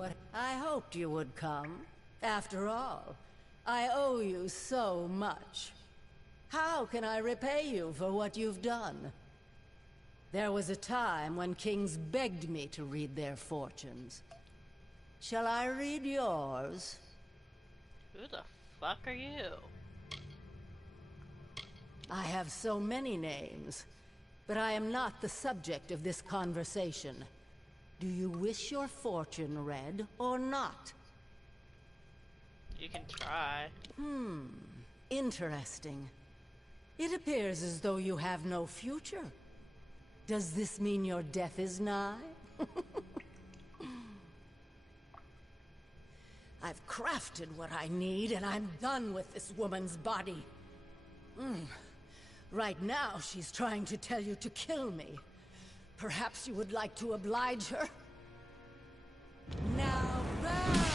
what I hoped you would come. After all, I owe you so much. How can I repay you for what you've done? There was a time when kings begged me to read their fortunes. Shall I read yours? Who the fuck are you? I have so many names, but I am not the subject of this conversation. Do you wish your fortune read or not? You can try. Interesting. It appears as though you have no future. Does this mean your death is nigh? I've crafted what I need, and I'm done with this woman's body. Right now, she's trying to tell you to kill me. Perhaps you would like to oblige her? Now burn!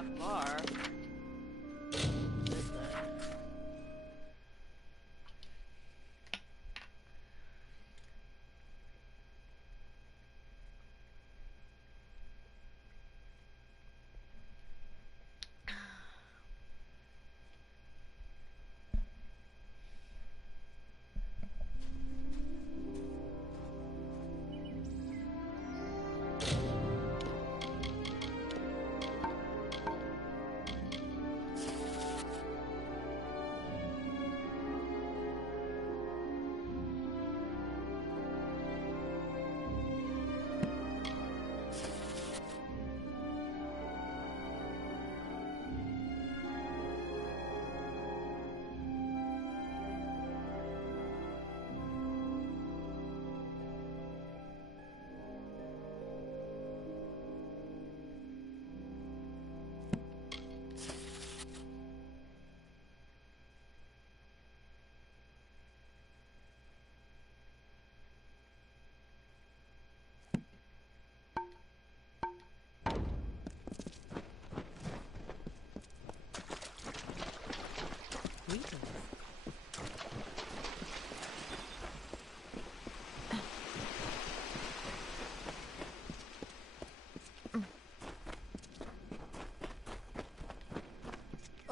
half bar. This thing.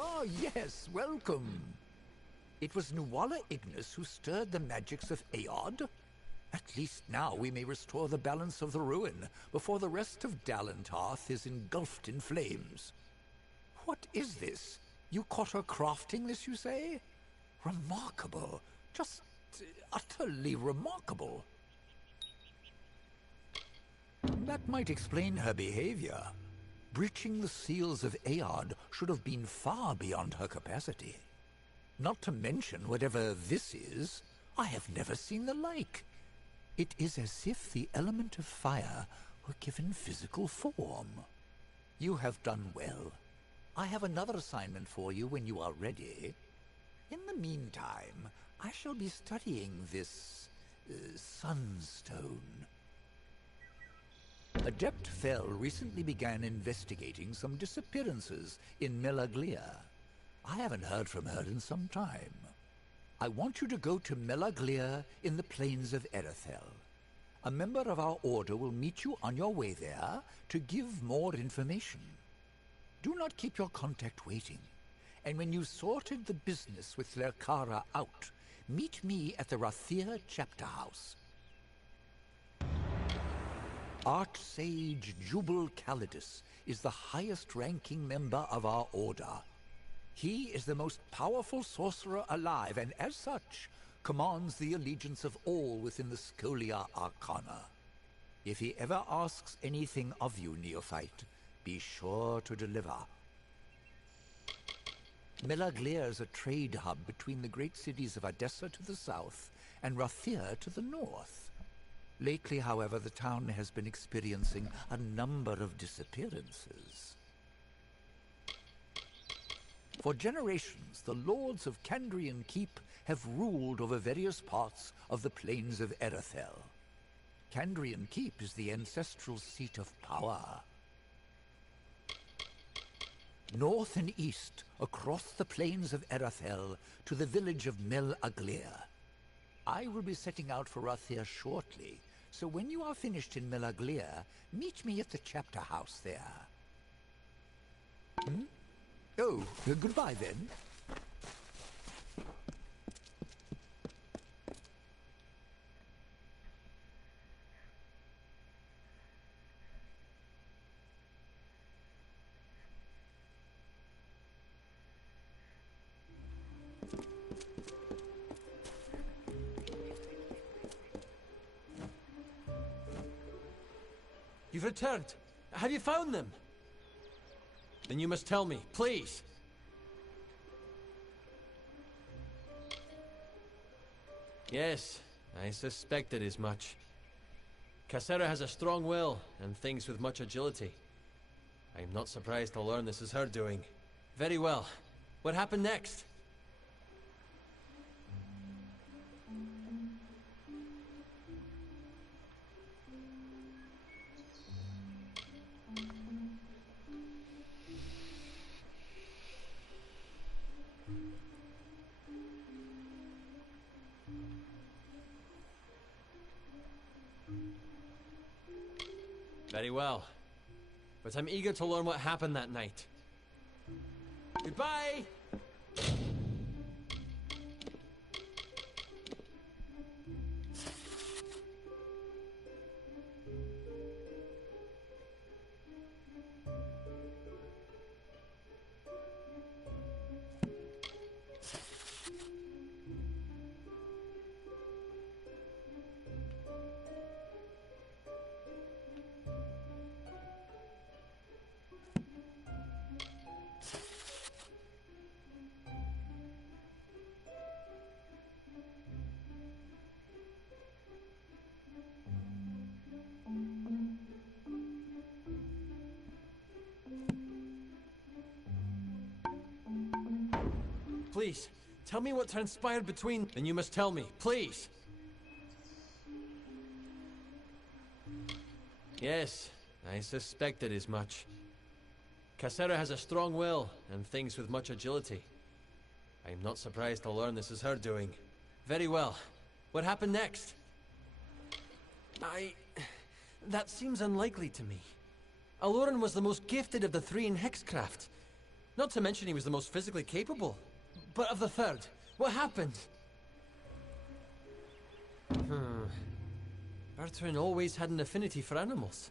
Ah, yes, welcome. It was Nuala Ignis who stirred the magics of Aod. At least now we may restore the balance of the ruin before the rest of Dalentarth is engulfed in flames. What is this? You caught her crafting this, you say? Remarkable. Just utterly remarkable. That might explain her behavior. Breaching the seals of Aod should have been far beyond her capacity. Not to mention whatever this is, I have never seen the like. It is as if the element of fire were given physical form. You have done well. I have another assignment for you when you are ready. In the meantime, I shall be studying this sunstone. Adept Fell recently began investigating some disappearances in Melaglia. I haven't heard from her in some time. I want you to go to Melaglia in the plains of Erethel. A member of our order will meet you on your way there to give more information. Do not keep your contact waiting. And when you've sorted the business with Lerkara out, meet me at the Rathir chapter house. Archsage Jubal Calidus is the highest-ranking member of our order. He is the most powerful sorcerer alive, and as such, commands the allegiance of all within the Scholia Arcana. If he ever asks anything of you, neophyte, be sure to deliver. Melaglia is a trade hub between the great cities of Adessa to the south and Rathir to the north. Lately, however, the town has been experiencing a number of disappearances. For generations, the lords of Kandrian Keep have ruled over various parts of the plains of Erethel. Kandrian Keep is the ancestral seat of power. North and east, across the plains of Erethel, to the village of Mel Aglir. I will be setting out for Rathir shortly, so when you are finished in Melaglia, meet me at the chapter house there. Oh, goodbye then. You've returned. Have you found them? Then you must tell me, please. Yes, I suspected as much. Cassera has a strong will and thinks with much agility. I'm not surprised to learn this is her doing. Very well. What happened next? Very well. But I'm eager to learn what happened that night. Goodbye! Please, tell me what transpired between... And you must tell me, please! Yes, I suspected as much. Cassera has a strong will, and thinks with much agility. I'm not surprised to learn this is her doing. Very well. What happened next? That seems unlikely to me. Alurin was the most gifted of the three in hexcraft. Not to mention he was the most physically capable. But of the third, what happened? Bertrand always had an affinity for animals.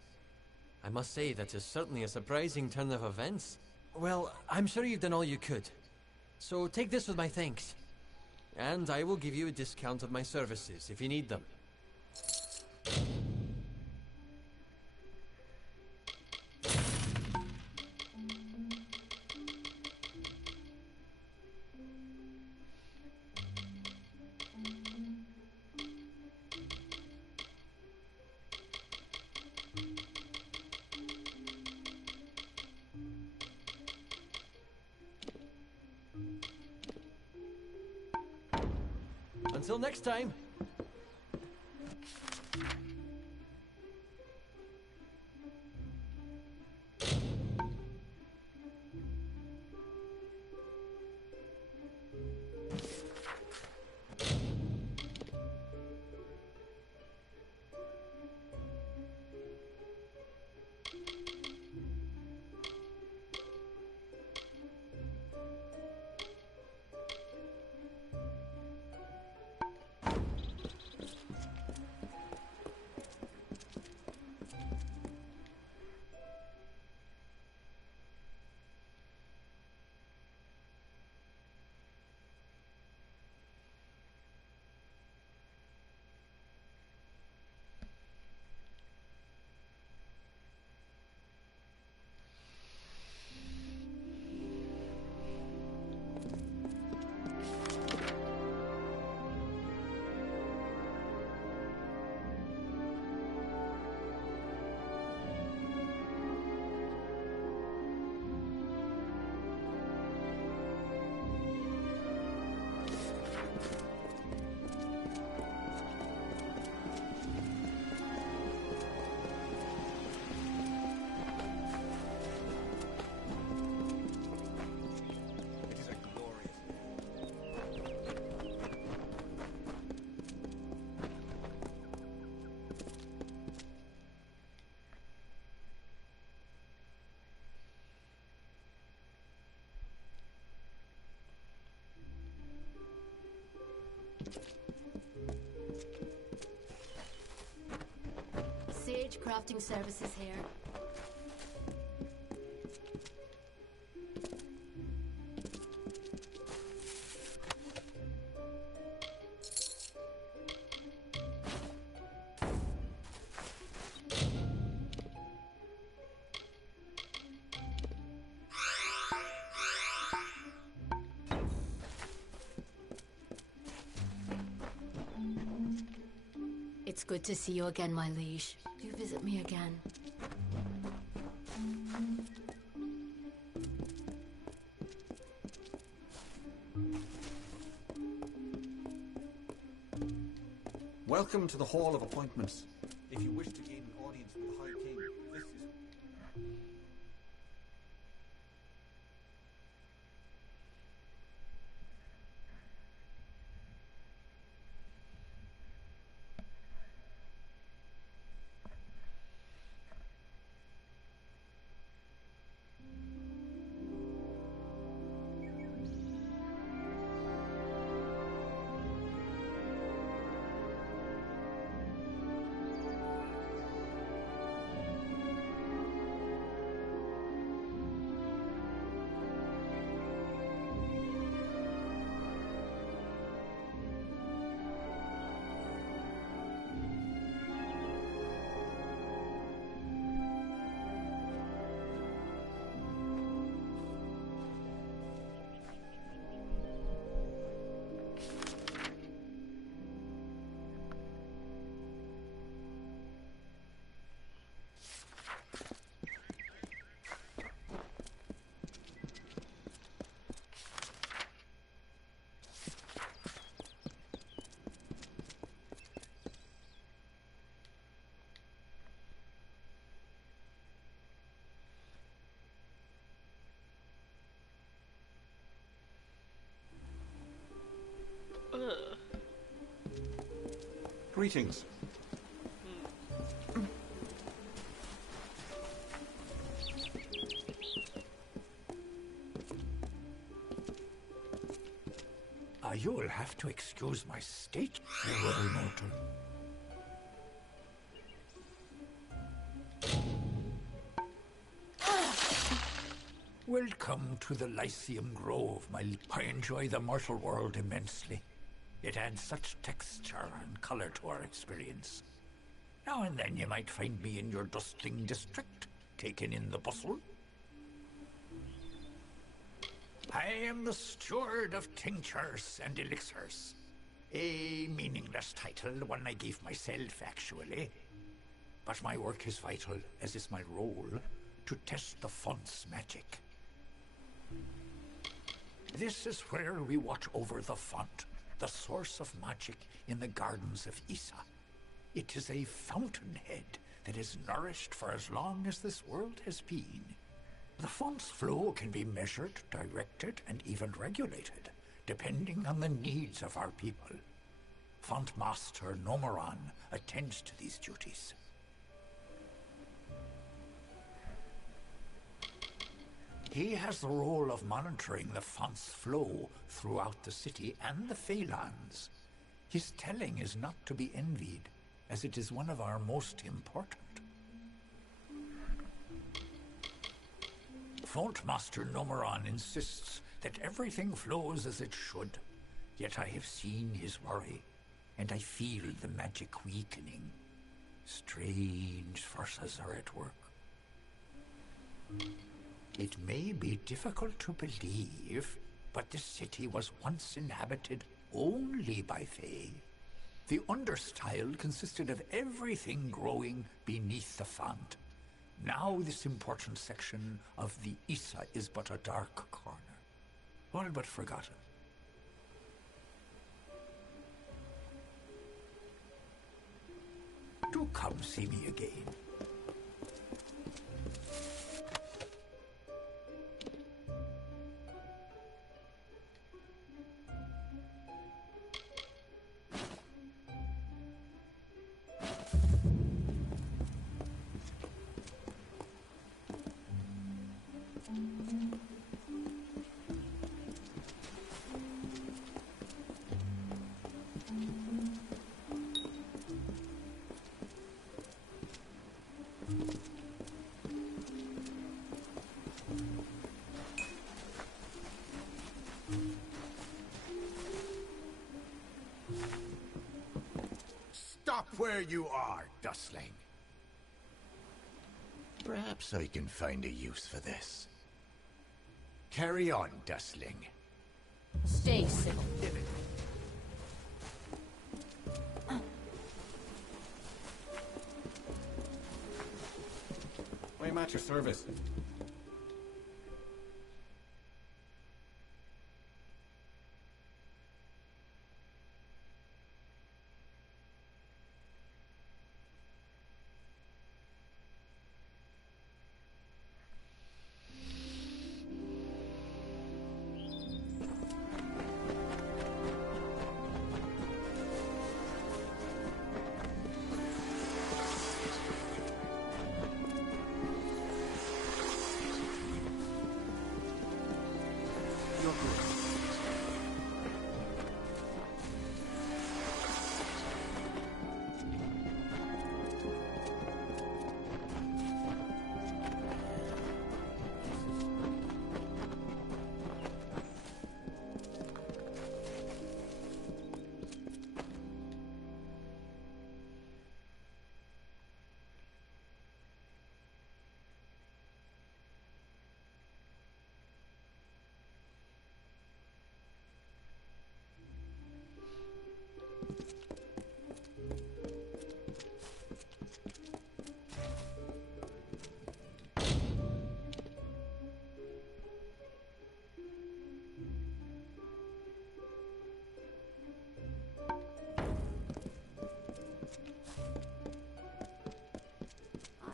I must say that is certainly a surprising turn of events. Well, I'm sure you've done all you could. So take this with my thanks. And I will give you a discount of my services if you need them. Until next time. Sage Crafting Services here. It's good to see you again, my liege. Do visit me again. Welcome to the Hall of Appointments. If you wish to gain an audience with the High King, this is... Greetings. You'll have to excuse my state, cruel mortal. Welcome to the Lyceum Grove, I enjoy the mortal world immensely. It adds such texture and color to our experience. Now and then you might find me in your dustling district, taking in the bustle. I am the steward of tinctures and elixirs. A meaningless title, one I gave myself, actually. But my work is vital, as is my role, to test the font's magic. This is where we watch over the font, the source of magic in the gardens of Issa. It is a fountainhead that is nourished for as long as this world has been. The font's flow can be measured, directed, and even regulated, depending on the needs of our people. Font Master Nomoran attends to these duties. He has the role of monitoring the font's flow throughout the city and the Feylands. His telling is not to be envied, as it is one of our most important. Font Master Nomoran insists that everything flows as it should, yet I have seen his worry, and I feel the magic weakening. Strange forces are at work. It may be difficult to believe, but the city was once inhabited only by Fae. The understyle consisted of everything growing beneath the font. Now this important section of the Issa is but a dark corner, all but forgotten. Do come see me again. Stop where you are, Dustling. Perhaps I can find a use for this. Carry on, Dustling. Stay civil. I am at your service.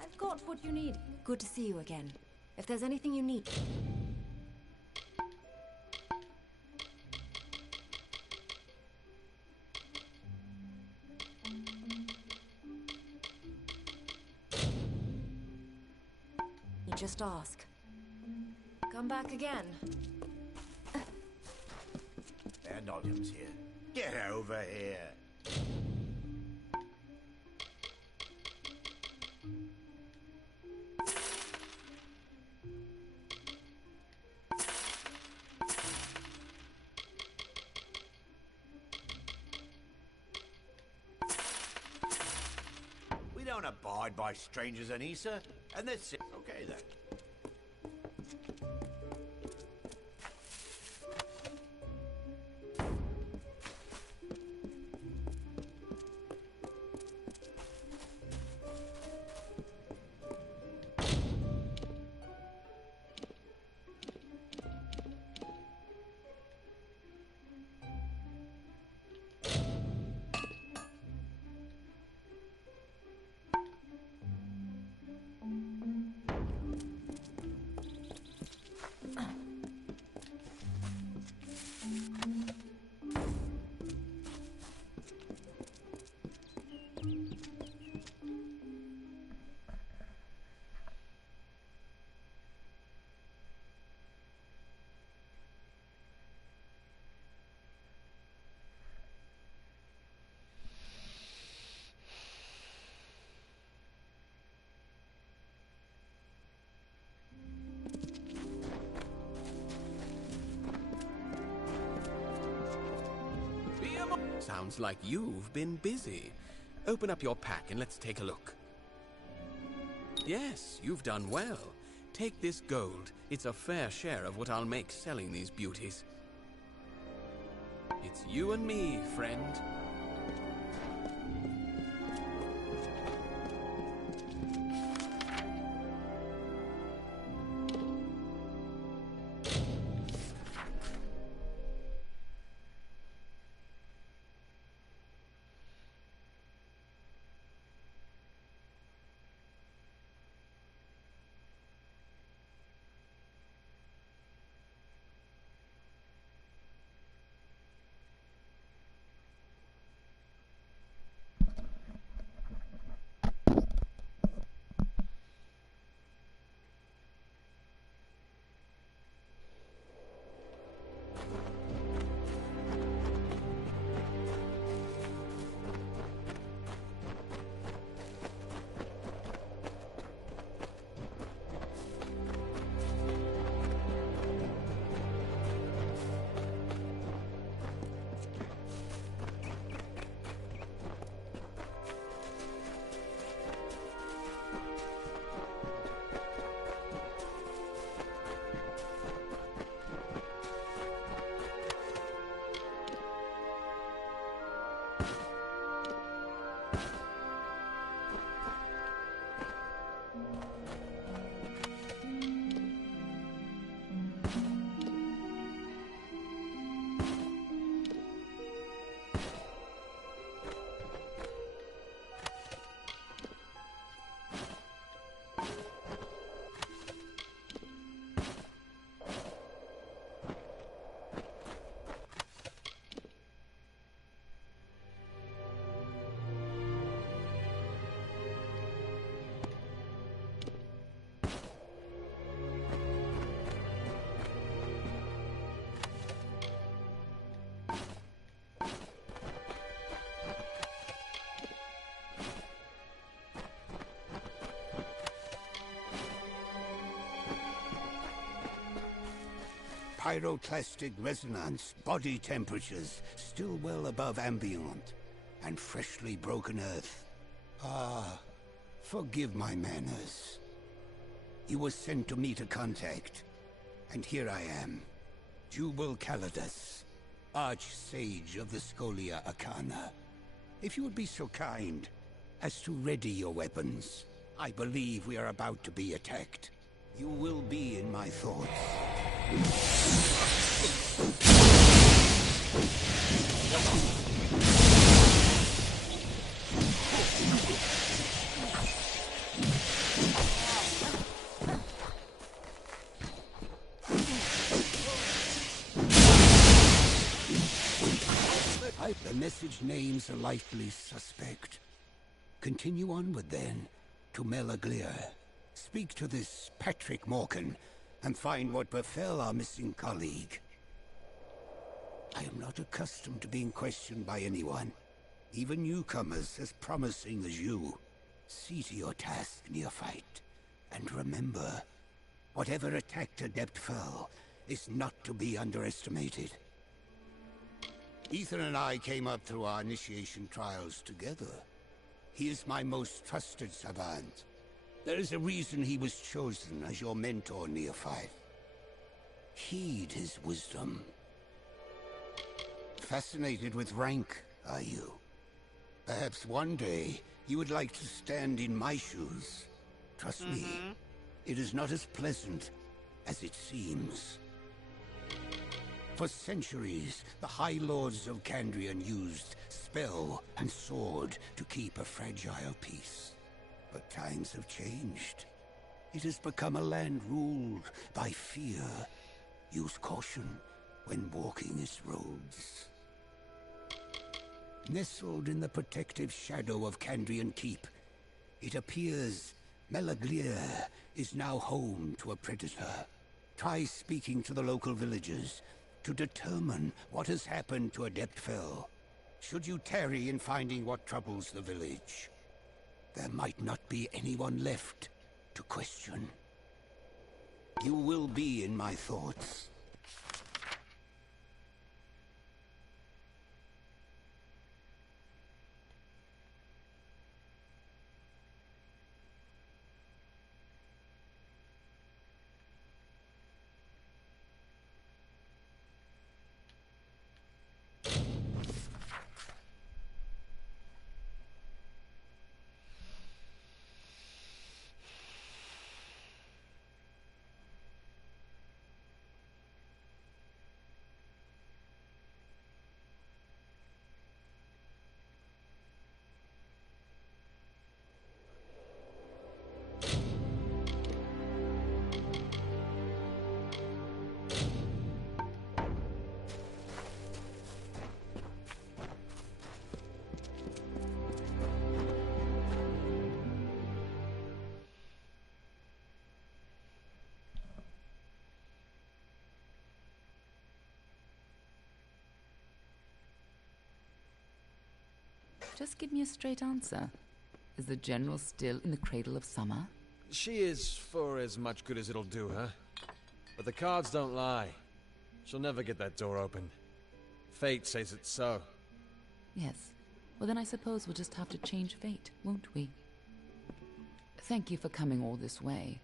I've got what you need. Good to see you again. If there's anything you need... just ask. Come back again. Nottingham's here. Get over here. We don't abide by strangers, Anissa, and that's it. Okay then. Sounds like you've been busy. Open up your pack and let's take a look. Yes, you've done well. Take this gold. It's a fair share of what I'll make selling these beauties. It's you and me, friend. Pyroclastic resonance, body temperatures still well above ambient, and freshly broken earth. Ah, forgive my manners. You were sent to meet a contact, and here I am, Jubal Calidus, Arch-Sage of the Scholia Arcana. If you would be so kind as to ready your weapons, I believe we are about to be attacked. You will be in my thoughts. The message names a likely suspect. Continue onward then, to Melaglir. Speak to this Patrick Morgan and find what befell our missing colleague. I am not accustomed to being questioned by anyone, even newcomers as promising as you. See to your task, neophyte, and remember, whatever attacked Adept Fell is not to be underestimated. Ethan and I came up through our initiation trials together. He is my most trusted savant. There is a reason he was chosen as your mentor, neophyte. Heed his wisdom. Fascinated with rank, are you? Perhaps one day you would like to stand in my shoes. Trust me, it is not as pleasant as it seems. For centuries, the High Lords of Kandrian used spell and sword to keep a fragile peace. But times have changed. It has become a land ruled by fear. Use caution when walking its roads. Nestled in the protective shadow of Kandrian Keep, it appears Melaglir is now home to a predator. Try speaking to the local villagers to determine what has happened to Adept Fell. Should you tarry in finding what troubles the village, there might not be anyone left to question. You will be in my thoughts. Just give me a straight answer. Is the General still in the cradle of summer? She is for as much good as it'll do her. But the cards don't lie. She'll never get that door open. Fate says it's so. Yes. Well, then I suppose we'll just have to change fate, won't we? Thank you for coming all this way.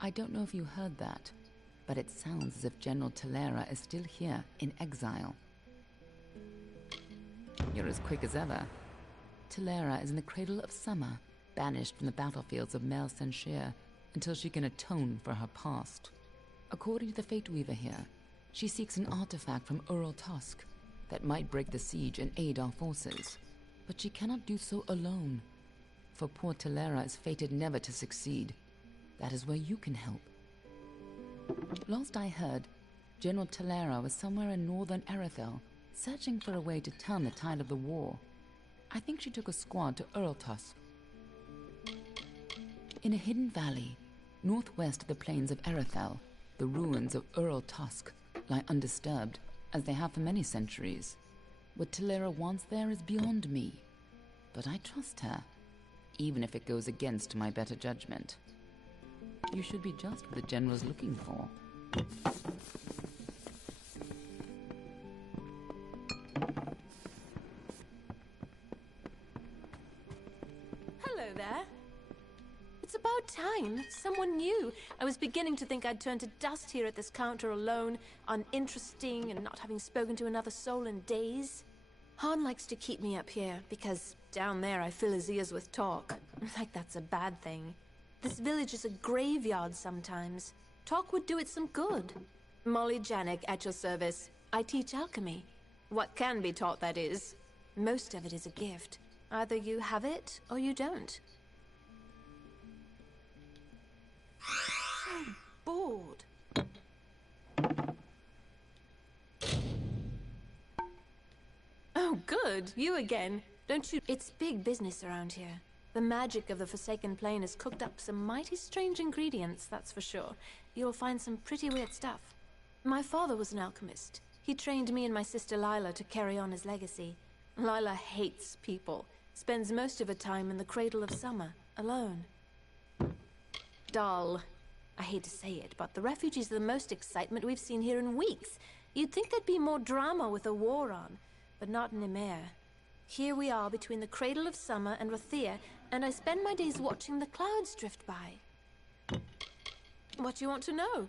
I don't know if you heard that, but it sounds as if General Talera is still here in exile. You're as quick as ever. Talera is in the cradle of summer, banished from the battlefields of Mel Senshir until she can atone for her past. According to the Fate Weaver here, she seeks an artifact from Ural Tusk that might break the siege and aid our forces. But she cannot do so alone, for poor Talera is fated never to succeed. That is where you can help. Last I heard, General Talera was somewhere in northern Erethel, searching for a way to turn the tide of the war. I think she took a squad to Uraltus. In a hidden valley, northwest of the plains of Erethel, the ruins of Uraltusk lie undisturbed, as they have for many centuries. What Talera wants there is beyond me, but I trust her, even if it goes against my better judgment. You should be just what the General's looking for. There. It's about time. Someone new. I was beginning to think I'd turn to dust here at this counter alone, uninteresting and not having spoken to another soul in days. Han likes to keep me up here, because down there I fill his ears with talk. Like that's a bad thing. This village is a graveyard sometimes. Talk would do it some good. Molly Janik at your service. I teach alchemy. What can be taught, that is. Most of it is a gift. Either you have it, or you don't. So bored. Oh, good. You again. Don't you... It's big business around here. The magic of the Forsaken Plain has cooked up some mighty strange ingredients, that's for sure. You'll find some pretty weird stuff. My father was an alchemist. He trained me and my sister Lila to carry on his legacy. Lila hates people, spends most of her time in the Cradle of Summer, alone. Dull. I hate to say it, but the refugees are the most excitement we've seen here in weeks. You'd think there'd be more drama with a war on, but not in Emir. Here we are between the Cradle of Summer and Rathia, and I spend my days watching the clouds drift by. What do you want to know?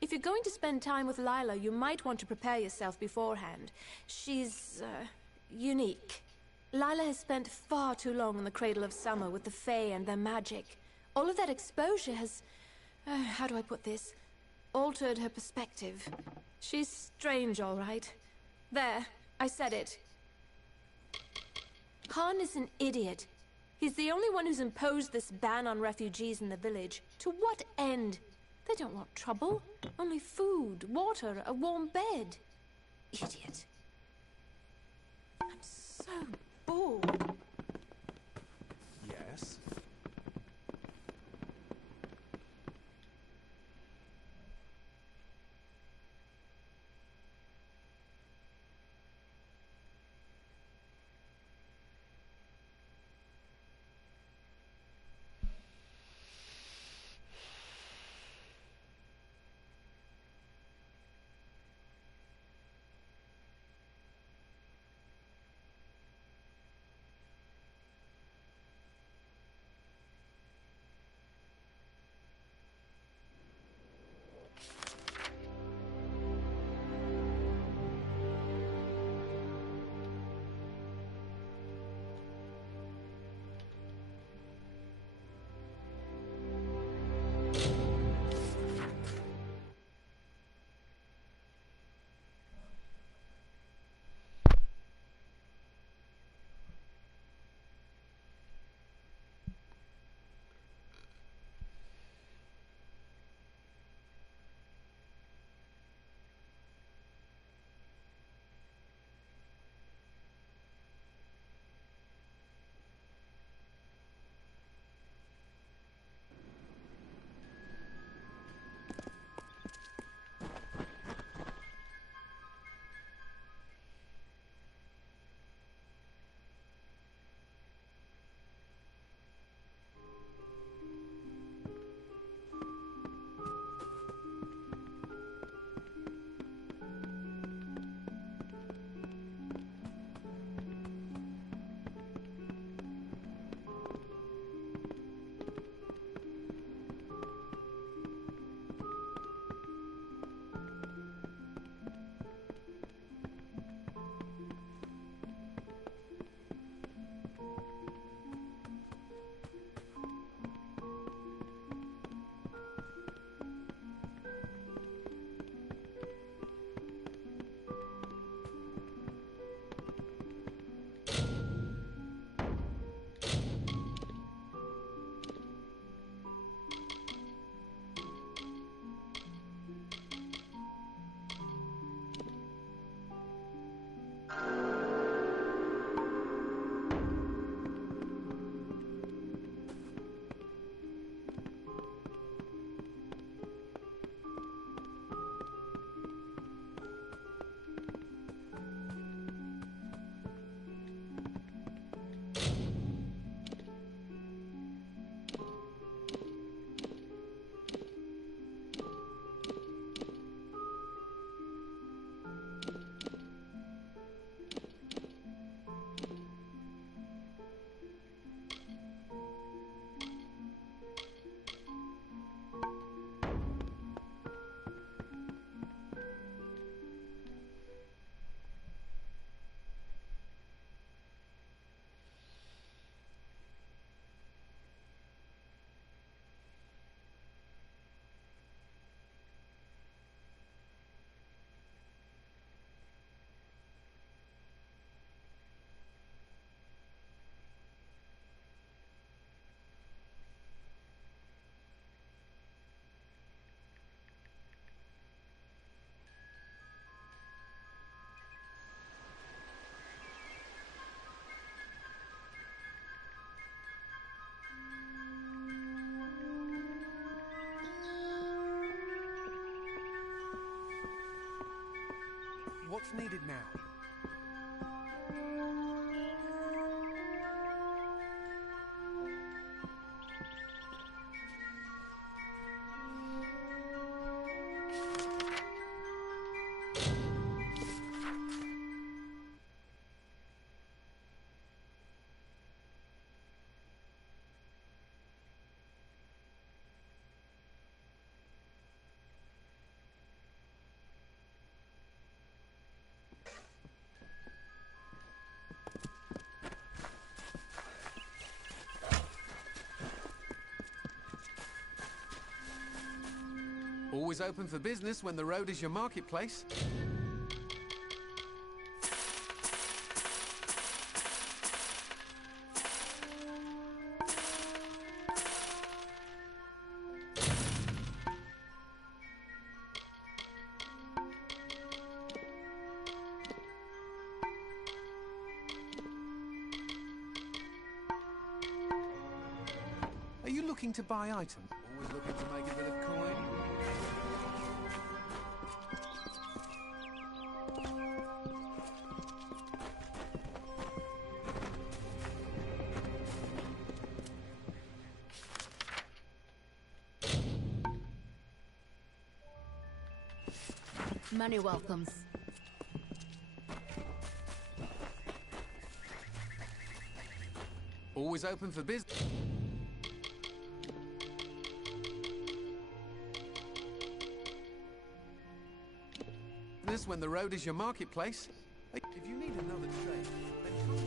If you're going to spend time with Lila, you might want to prepare yourself beforehand. She's, unique. Lila has spent far too long in the Cradle of Summer with the Fae and their magic. All of that exposure has, how do I put this? Altered her perspective. She's strange, all right. There, I said it. Khan is an idiot. He's the only one who's imposed this ban on refugees in the village. To what end? They don't want trouble. Only food, water, a warm bed. Idiot. I'm so bored. Yes? What's needed now? Always open for business when the road is your marketplace. Are you looking to buy items? Always looking to make a bit of coin? Many welcomes. Always open for business. When the road is your marketplace. If you need another trade, then come.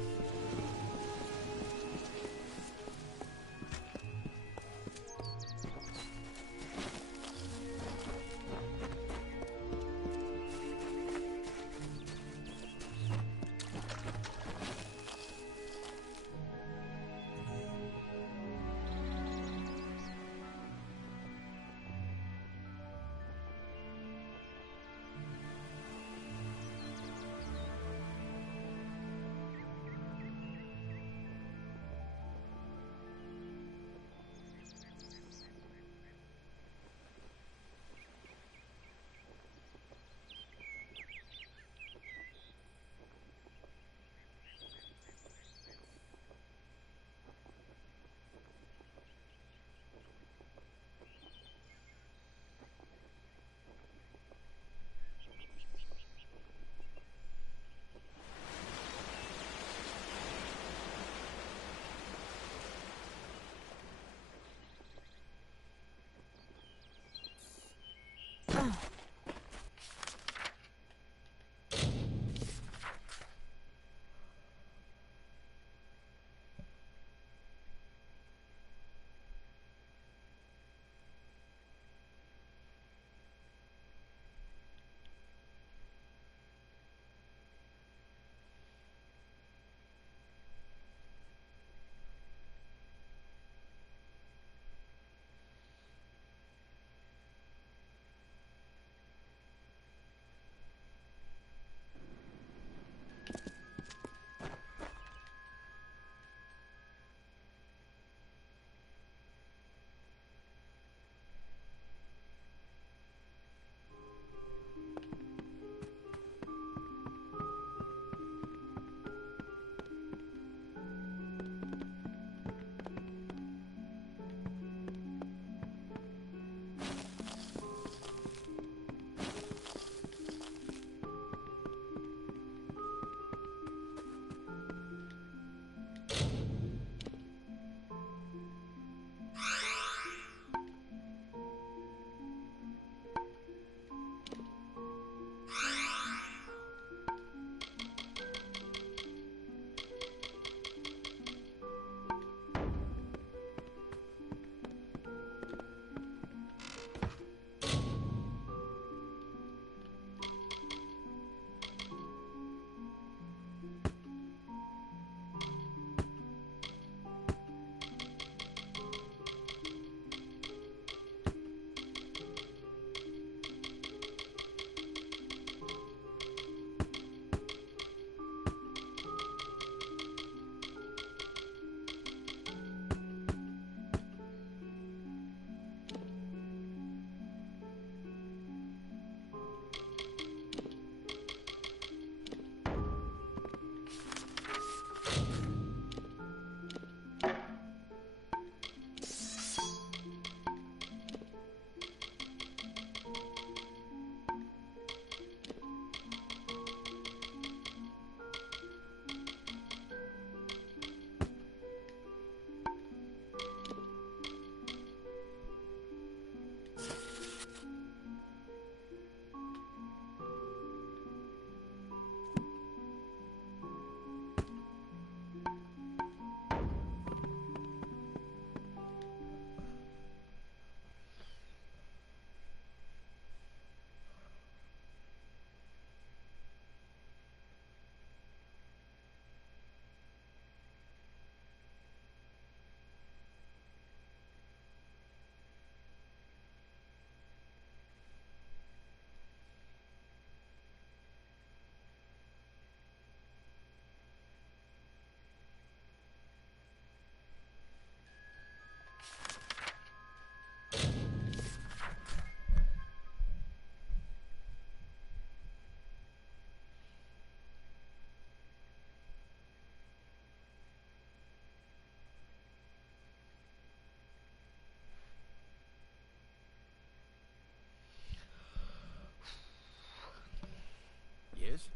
is.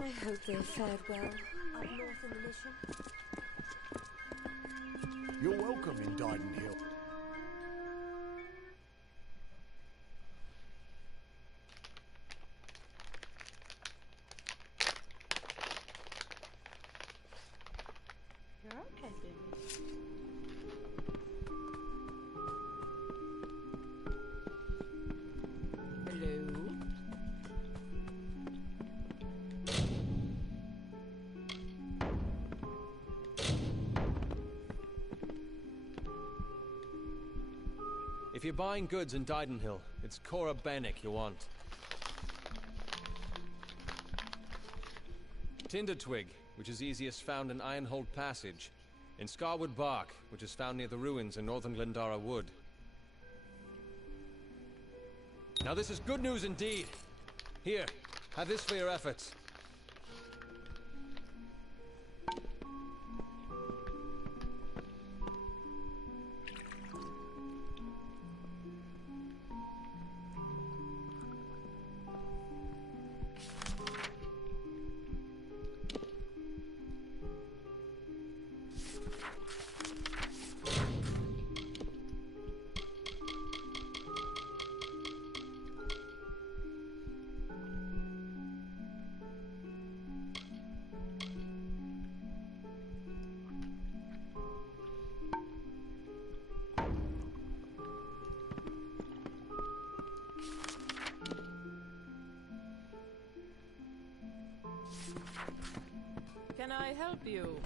I hope they fared well up north in the mission. You're welcome in Dyden Hill. You're okay, baby. Hello? If you're buying goods in Dydenhill, it's Cora Bennick you want. Tinder Twig, which is easiest found in Ironhold Passage. In Scarwood Bark, which is found near the ruins in northern Glendara Wood. Now this is good news indeed. Here, have this for your efforts. Can I help you?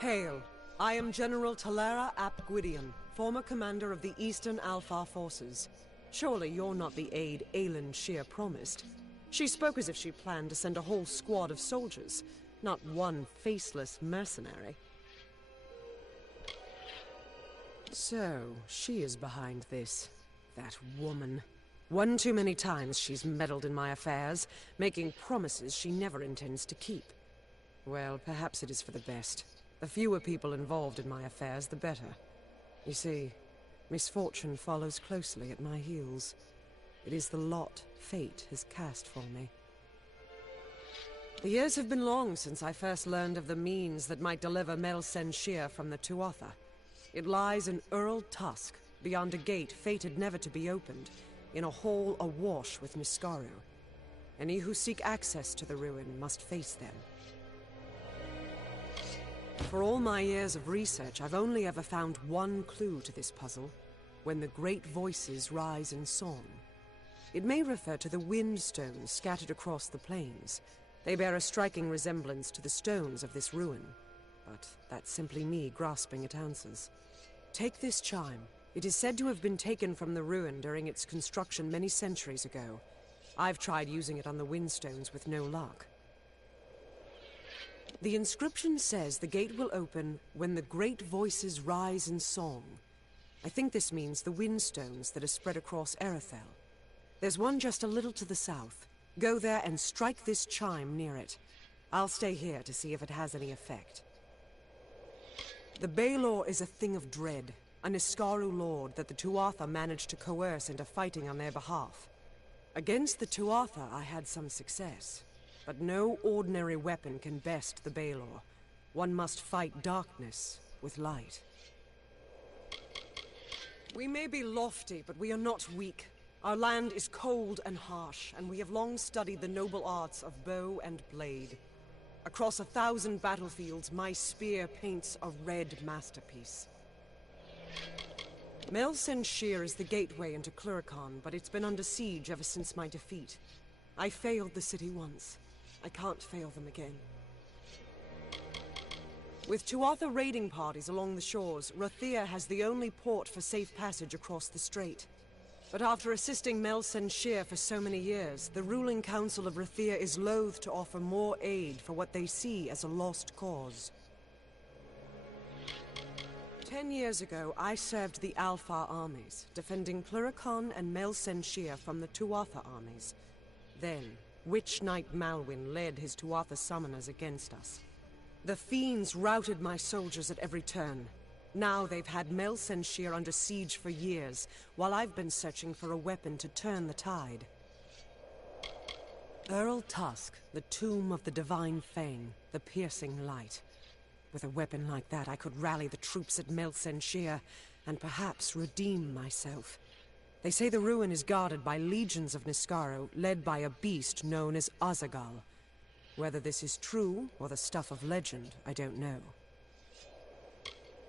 Hail! I am General Talera ap Gwydion, former commander of the Eastern Alpha Forces. Surely you're not the aide Aelin Shear promised. She spoke as if she planned to send a whole squad of soldiers, not one faceless mercenary. So, she is behind this. That woman. One too many times she's meddled in my affairs, making promises she never intends to keep. Well, perhaps it is for the best. The fewer people involved in my affairs, the better. You see, misfortune follows closely at my heels. It is the lot fate has cast for me. The years have been long since I first learned of the means that might deliver Mel Senshir from the Tuatha. It lies in Earl Tusk, beyond a gate fated never to be opened, in a hall awash with Miskaru. Any who seek access to the ruin must face them. For all my years of research, I've only ever found one clue to this puzzle: when the great voices rise in song. It may refer to the wind stones scattered across the plains. They bear a striking resemblance to the stones of this ruin, but that's simply me grasping at answers. Take this chime. It is said to have been taken from the ruin during its construction many centuries ago. I've tried using it on the windstones with no luck. The inscription says the gate will open when the great voices rise in song. I think this means the windstones that are spread across Erethel. There's one just a little to the south. Go there and strike this chime near it. I'll stay here to see if it has any effect. The Baelor is a thing of dread, a Niskaru lord that the Tuatha managed to coerce into fighting on their behalf. Against the Tuatha I had some success, but no ordinary weapon can best the Baelor. One must fight darkness with light. We may be lofty, but we are not weak. Our land is cold and harsh, and we have long studied the noble arts of bow and blade. Across 1,000 battlefields, my spear paints a red masterpiece. Mel Senshir is the gateway into Cluracan, but it's been under siege ever since my defeat. I failed the city once. I can't fail them again. With Tuatha raiding parties along the shores, Rathia has the only port for safe passage across the strait. But after assisting Mel Senshir for so many years, the ruling council of Rathia is loath to offer more aid for what they see as a lost cause. 10 years ago, I served the Alpha armies, defending Cluracan and Mel Senshir from the Tuatha armies. Then, Witch Knight Malwyn led his Tuatha summoners against us. The fiends routed my soldiers at every turn. Now they've had Mel Senshir under siege for years, while I've been searching for a weapon to turn the tide. Earl Tusk, the tomb of the Divine Fang, the piercing light. With a weapon like that, I could rally the troops at Mel Senshir, and perhaps redeem myself. They say the ruin is guarded by legions of Niskaru, led by a beast known as Azagal. Whether this is true, or the stuff of legend, I don't know.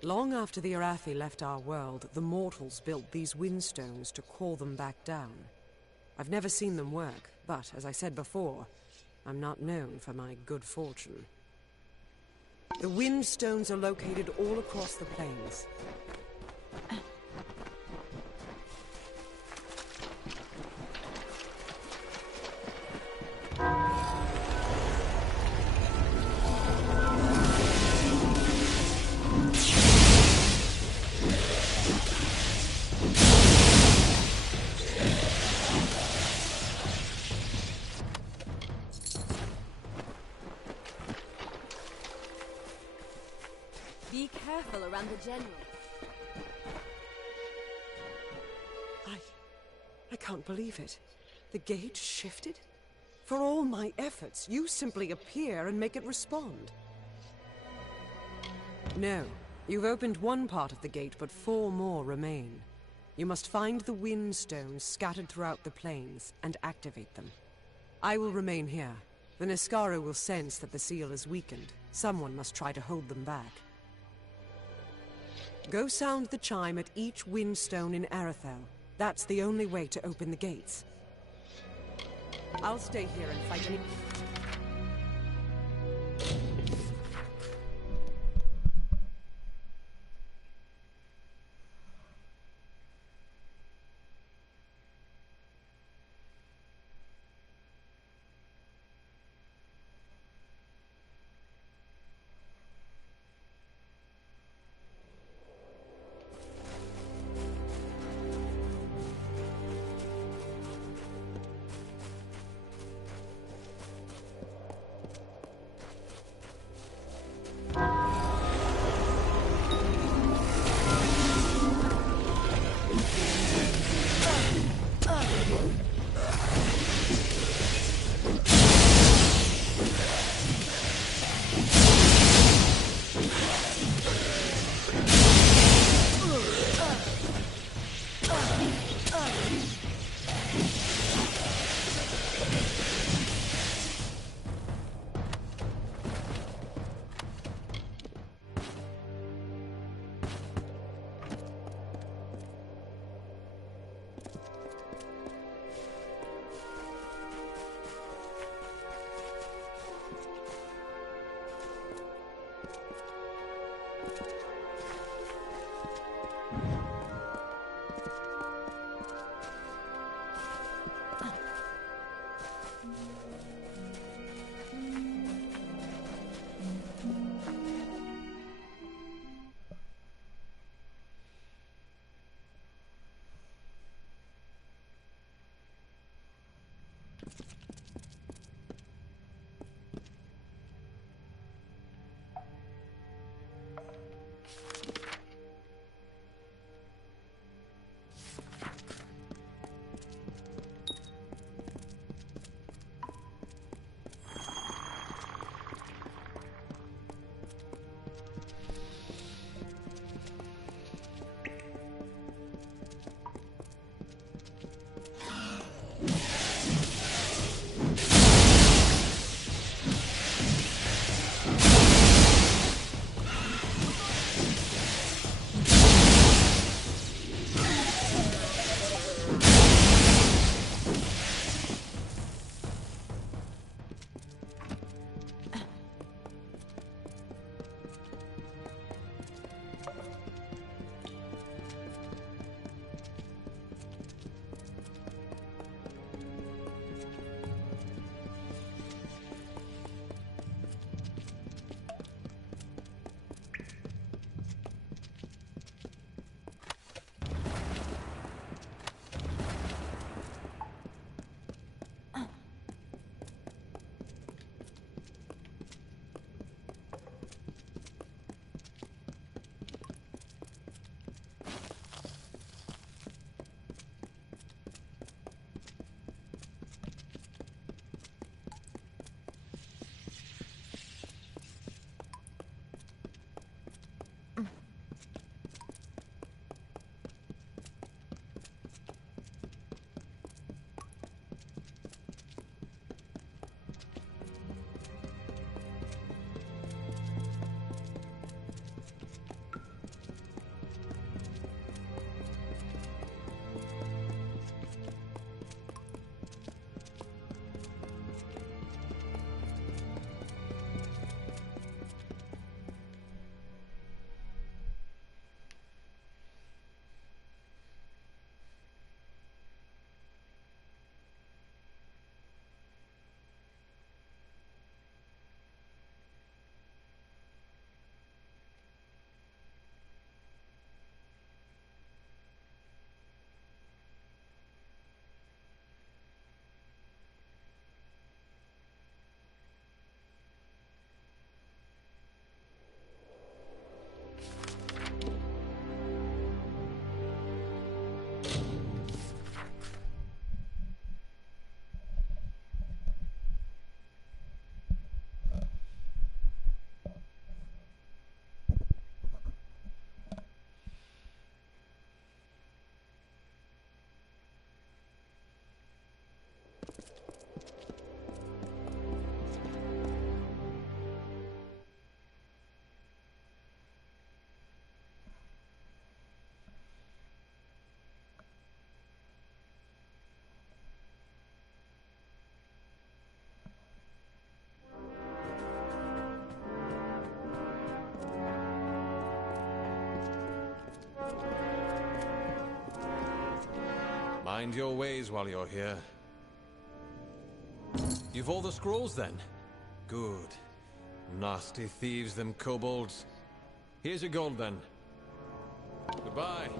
Long after the Arathi left our world, the mortals built these windstones to call them back down. I've never seen them work, but, as I said before, I'm not known for my good fortune. The windstones are located all across the plains. Be careful around the general. I can't believe it. The gate shifted? For all my efforts, you simply appear and make it respond. No. You've opened one part of the gate, but 4 more remain. You must find the windstones scattered throughout the plains and activate them. I will remain here. The Niskaru will sense that the seal is weakened. Someone must try to hold them back. Go sound the chime at each windstone in Erethel. That's the only way to open the gates. I'll stay here and fight any... Mind your ways while you're here. You've all the scrolls, then? Good. Nasty thieves, them kobolds. Here's your gold, then. Goodbye.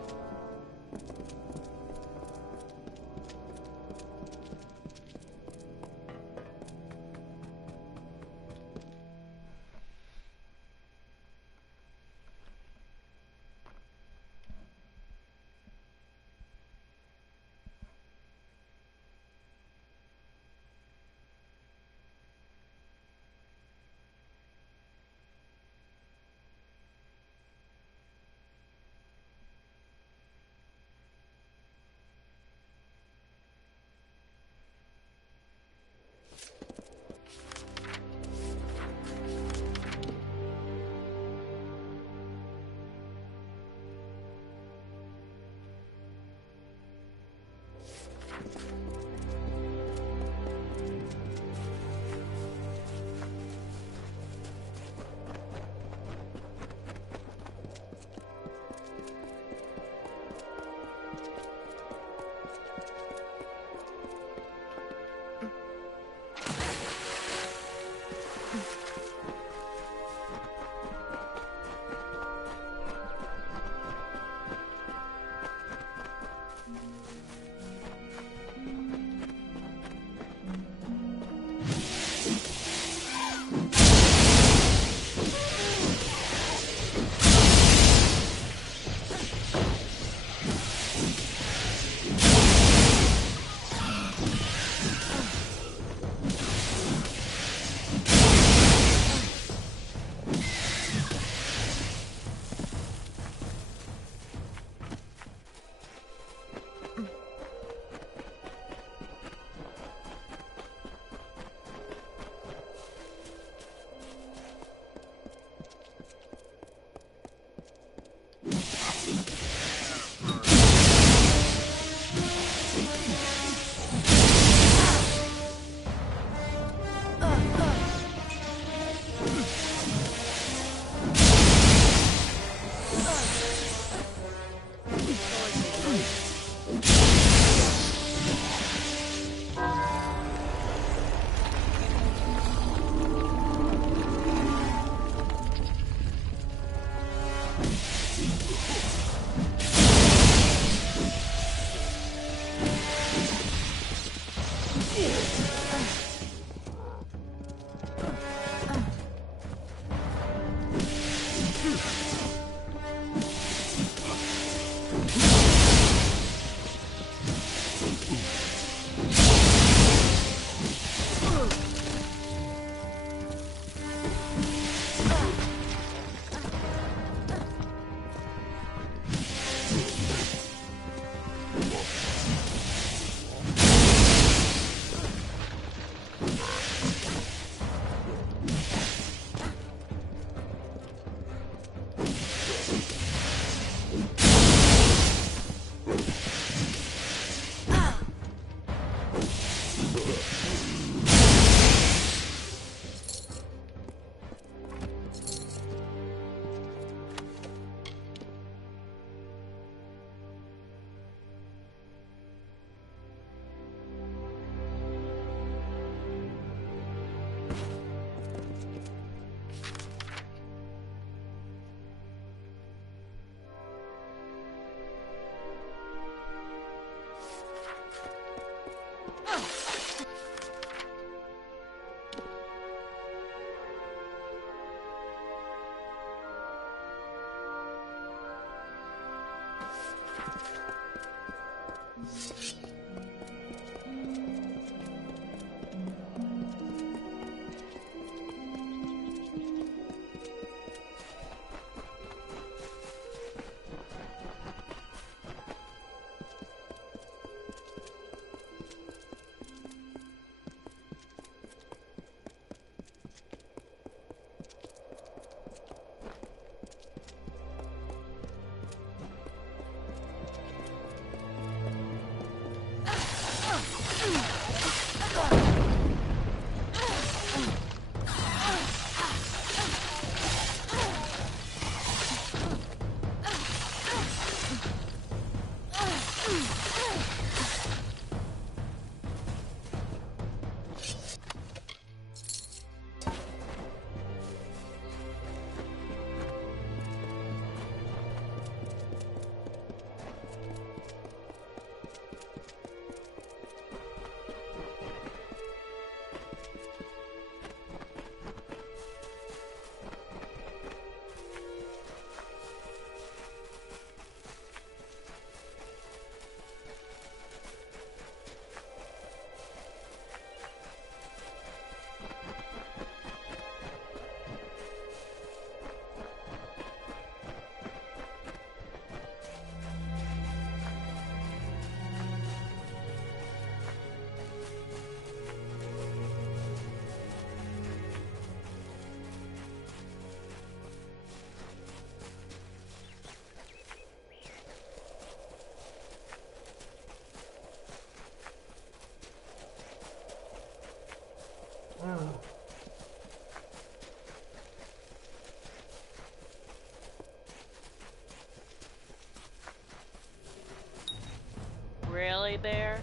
melee bear.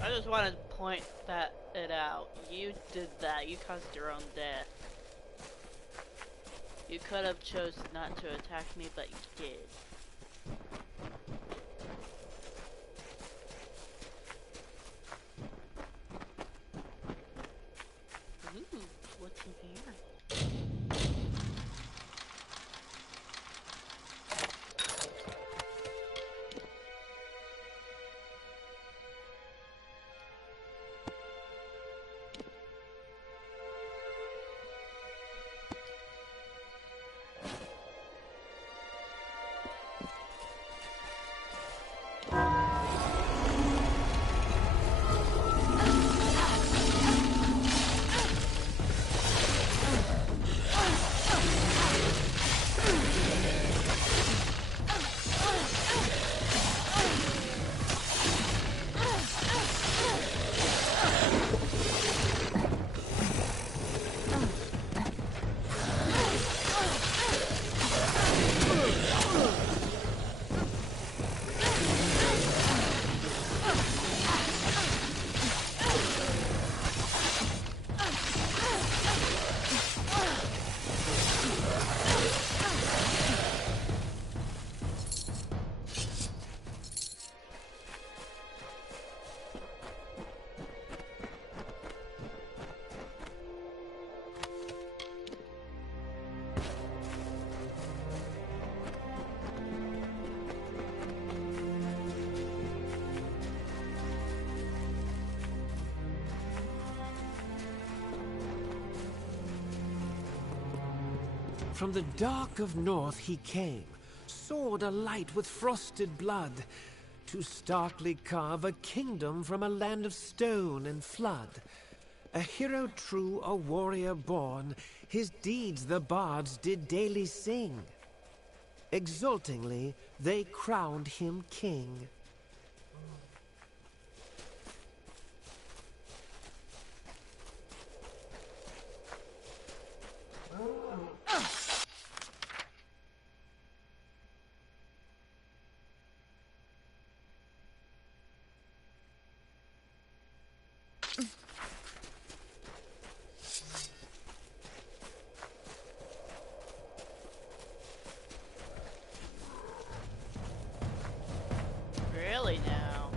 I just wanted to point it out. You did that. You caused your own death. You could have chosen not to attack me, but you did. Ooh, what's in here? From the dark of north he came, sword alight with frosted blood, to starkly carve a kingdom from a land of stone and flood. A hero true, a warrior born, his deeds the bards did daily sing. Exultingly they crowned him king. Really now?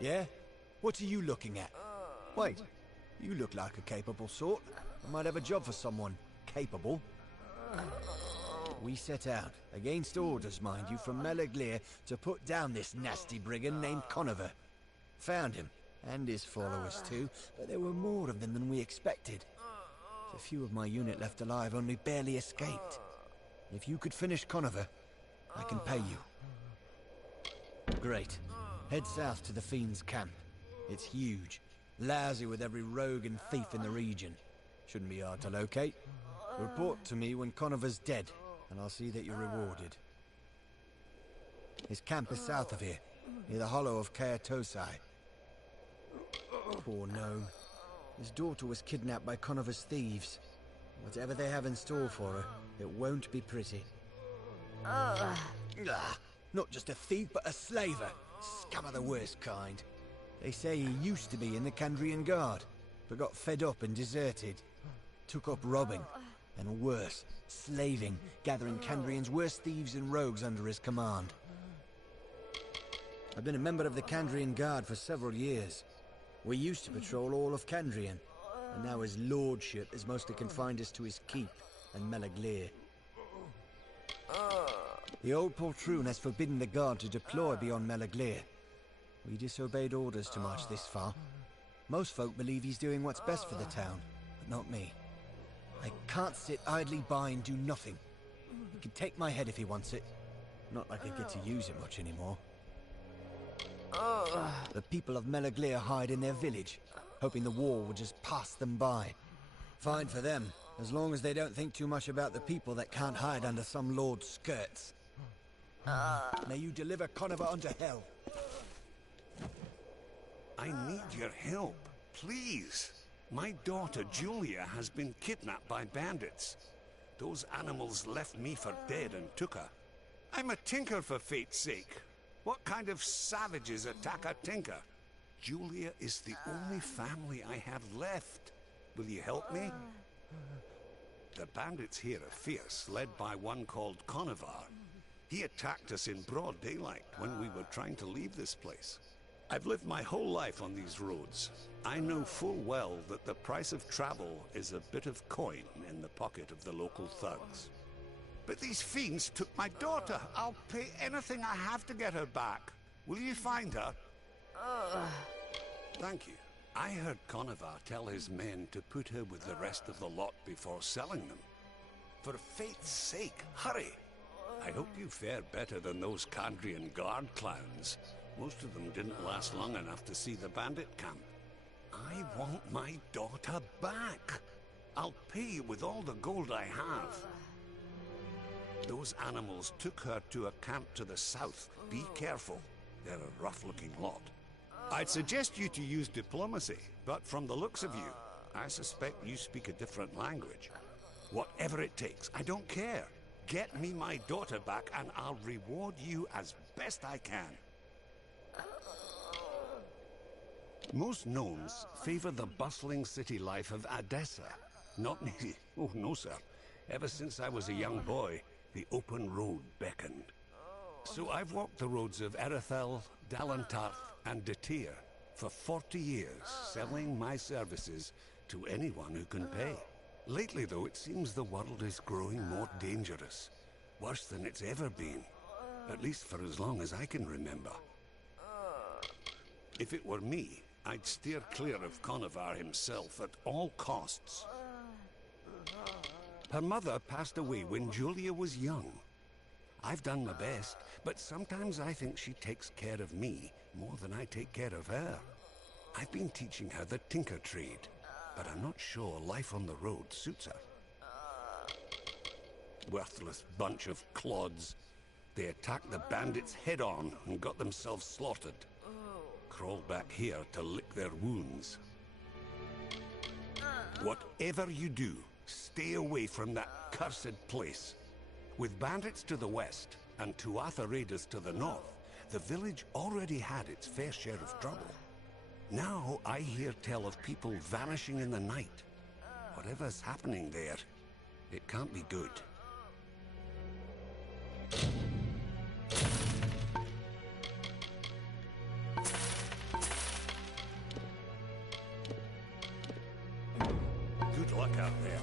Yeah? What are you looking at? Wait, you look like a capable sort. I might have a job for someone capable. We set out, against orders, mind you, from Meleglir to put down this nasty brigand named Conover. Found him, and his followers too, but there were more of them than we expected. The few of my unit left alive only barely escaped. If you could finish Conover, I can pay you. Great. Head south to the Fiend's camp. It's huge. Lousy with every rogue and thief in the region. Shouldn't be hard to locate. Report to me when Conover's dead, and I'll see that you're rewarded. His camp is south of here, near the hollow of Kaatosai. Poor gnome. His daughter was kidnapped by Conover's thieves. Whatever they have in store for her, it won't be pretty. Not just a thief, but a slaver. Scum of the worst kind. They say he used to be in the Kandrian Guard, but got fed up and deserted. Took up robbing, and worse, slaving, gathering Kandrian's worst thieves and rogues under his command. I've been a member of the Kandrian Guard for several years. We used to patrol all of Kandrian, and now his lordship is mostly confined us to his keep and Melaglir. The old poltroon has forbidden the Guard to deploy beyond Melaglir. We disobeyed orders to march this far. Most folk believe he's doing what's best for the town, but not me. I can't sit idly by and do nothing. He can take my head if he wants it. Not like I get to use it much anymore. The people of Melaglir hide in their village, hoping the war will just pass them by. Fine for them, as long as they don't think too much about the people that can't hide under some lord's skirts. May you deliver Conover unto hell. I need your help, please. My daughter Julia has been kidnapped by bandits. Those animals left me for dead and took her. I'm a tinker, for fate's sake. What kind of savages attack a tinker? Julia is the only family I have left. Will you help me? The bandits here are fierce, led by one called Conover. He attacked us in broad daylight when we were trying to leave this place. I've lived my whole life on these roads. I know full well that the price of travel is a bit of coin in the pocket of the local thugs. But these fiends took my daughter. I'll pay anything I have to get her back. Will you find her? Thank you. I heard Conover tell his men to put her with the rest of the lot before selling them. For fate's sake, hurry! I hope you fare better than those Kandrian Guard clowns. Most of them didn't last long enough to see the bandit camp. I want my daughter back. I'll pay you with all the gold I have. Those animals took her to a camp to the south. Be careful. They're a rough-looking lot. I'd suggest you to use diplomacy, but from the looks of you, I suspect you speak a different language. Whatever it takes, I don't care. Get me my daughter back and I'll reward you as best I can. Most gnomes favor the bustling city life of Adessa. Not me. Oh, no, sir. Ever since I was a young boy, the open road beckoned. So I've walked the roads of Erethel, Dalantarth, and Detir for 40 years, selling my services to anyone who can pay. Lately, though, it seems the world is growing more dangerous. Worse than it's ever been. At least for as long as I can remember. If it were me, I'd steer clear of Conover himself at all costs. Her mother passed away when Julia was young. I've done my best, but sometimes I think she takes care of me more than I take care of her. I've been teaching her the tinker trade, but I'm not sure life on the road suits her. Worthless bunch of clods. They attacked the bandits head-on and got themselves slaughtered. Crawled back here to lick their wounds. Whatever you do, stay away from that cursed place. With bandits to the west and Tuatha raiders to the north, the village already had its fair share of trouble. Now I hear tell of people vanishing in the night. Whatever's happening there, it can't be good. Good luck out there.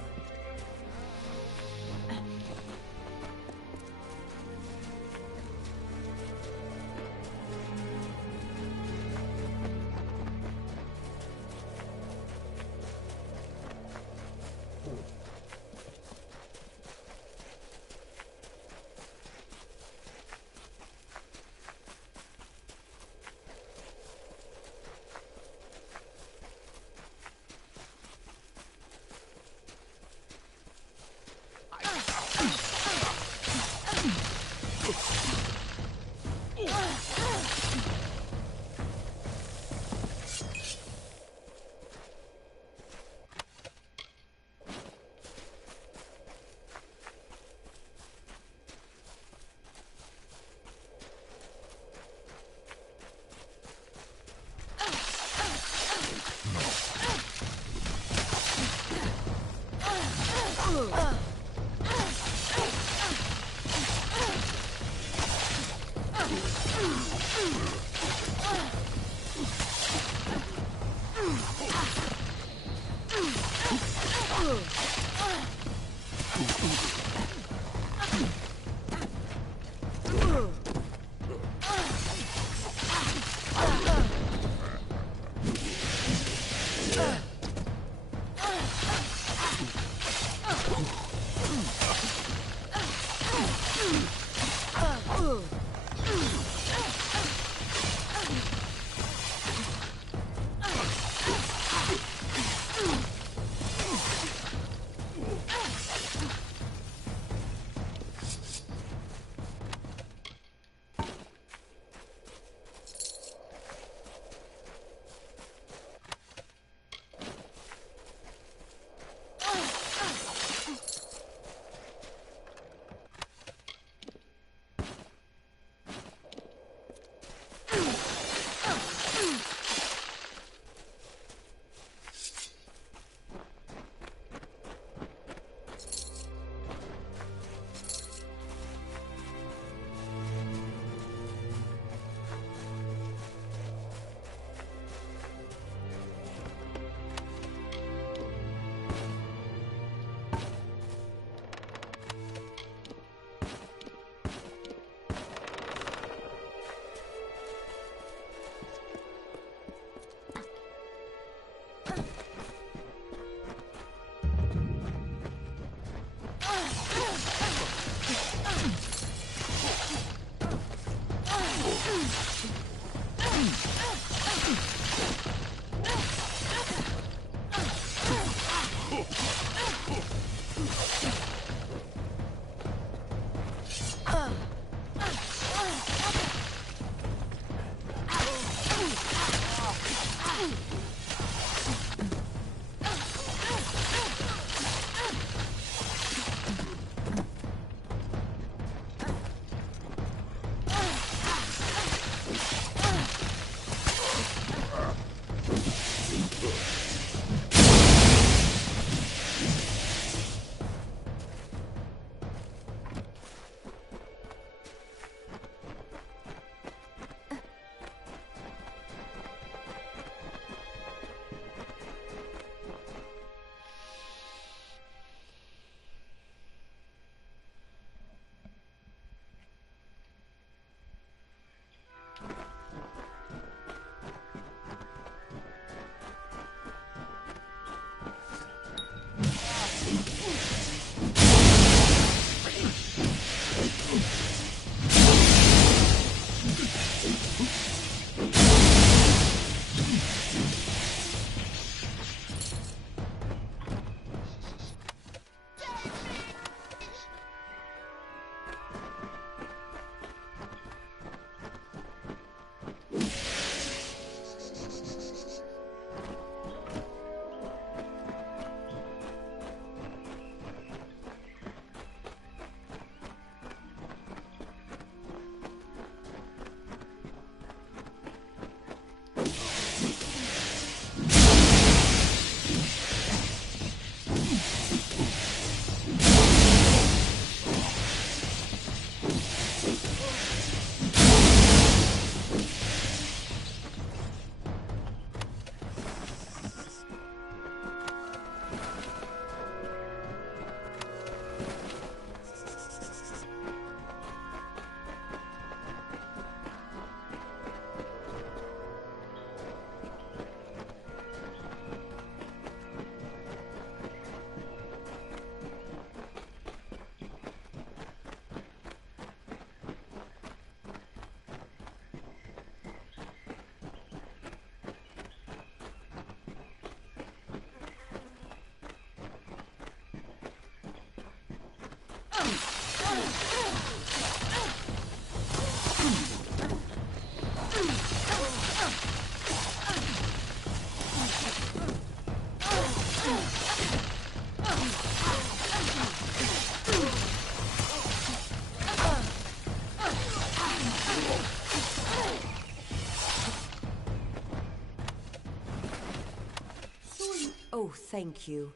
Oh, thank you.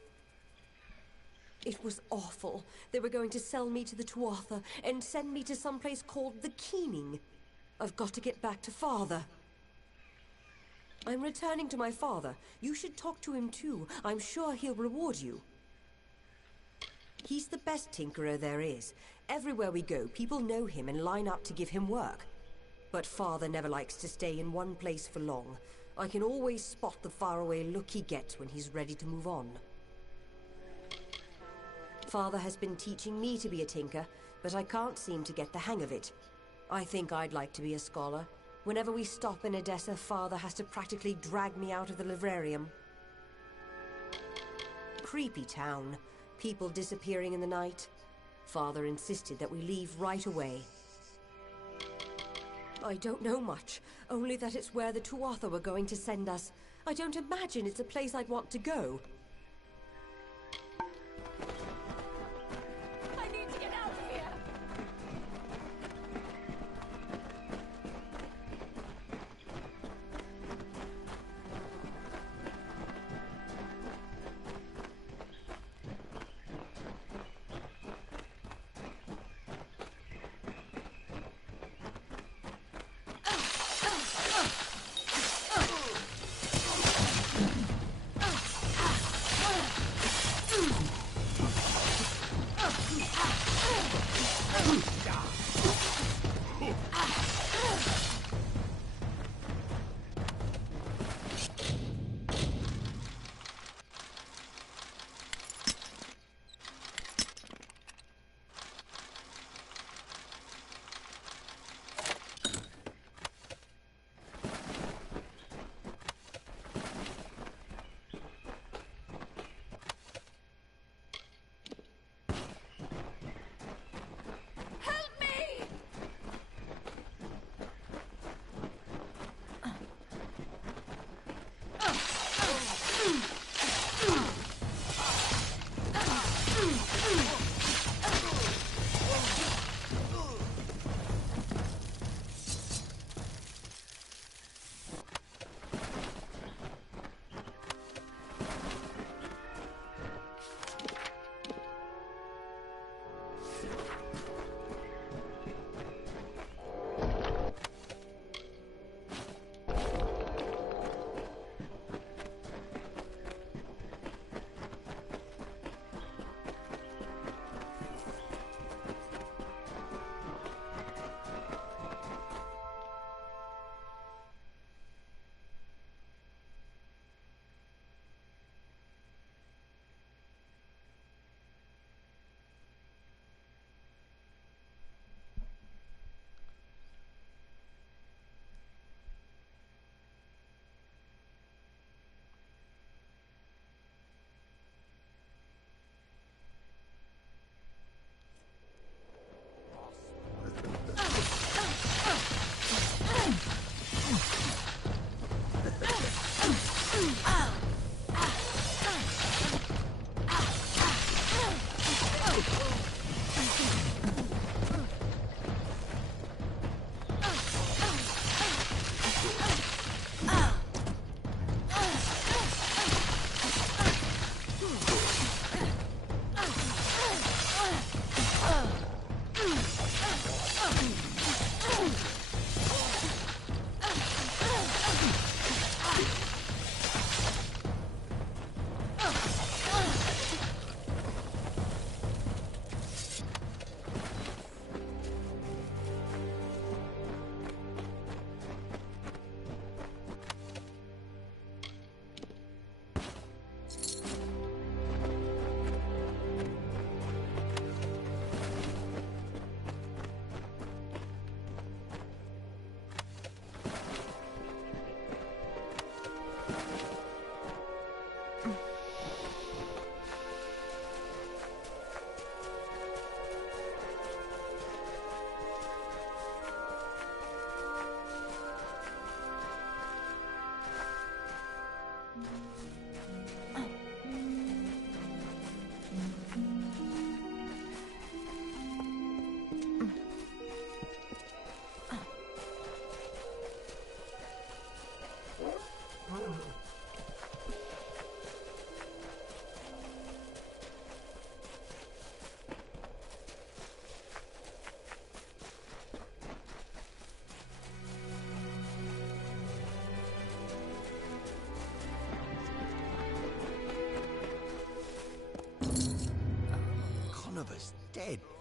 It was awful. They were going to sell me to the Tuatha and send me to some place called the Keening. I've got to get back to Father. I'm returning to my father. You should talk to him too. I'm sure he'll reward you. He's the best tinkerer there is. Everywhere we go, people know him and line up to give him work. But Father never likes to stay in one place for long. I can always spot the faraway look he gets when he's ready to move on. Father has been teaching me to be a tinker, but I can't seem to get the hang of it. I think I'd like to be a scholar. Whenever we stop in Edessa, Father has to practically drag me out of the librarium. Creepy town. People disappearing in the night. Father insisted that we leave right away. I don't know much, only that it's where the Tuatha were going to send us. I don't imagine it's a place I'd want to go. I need to get out of here!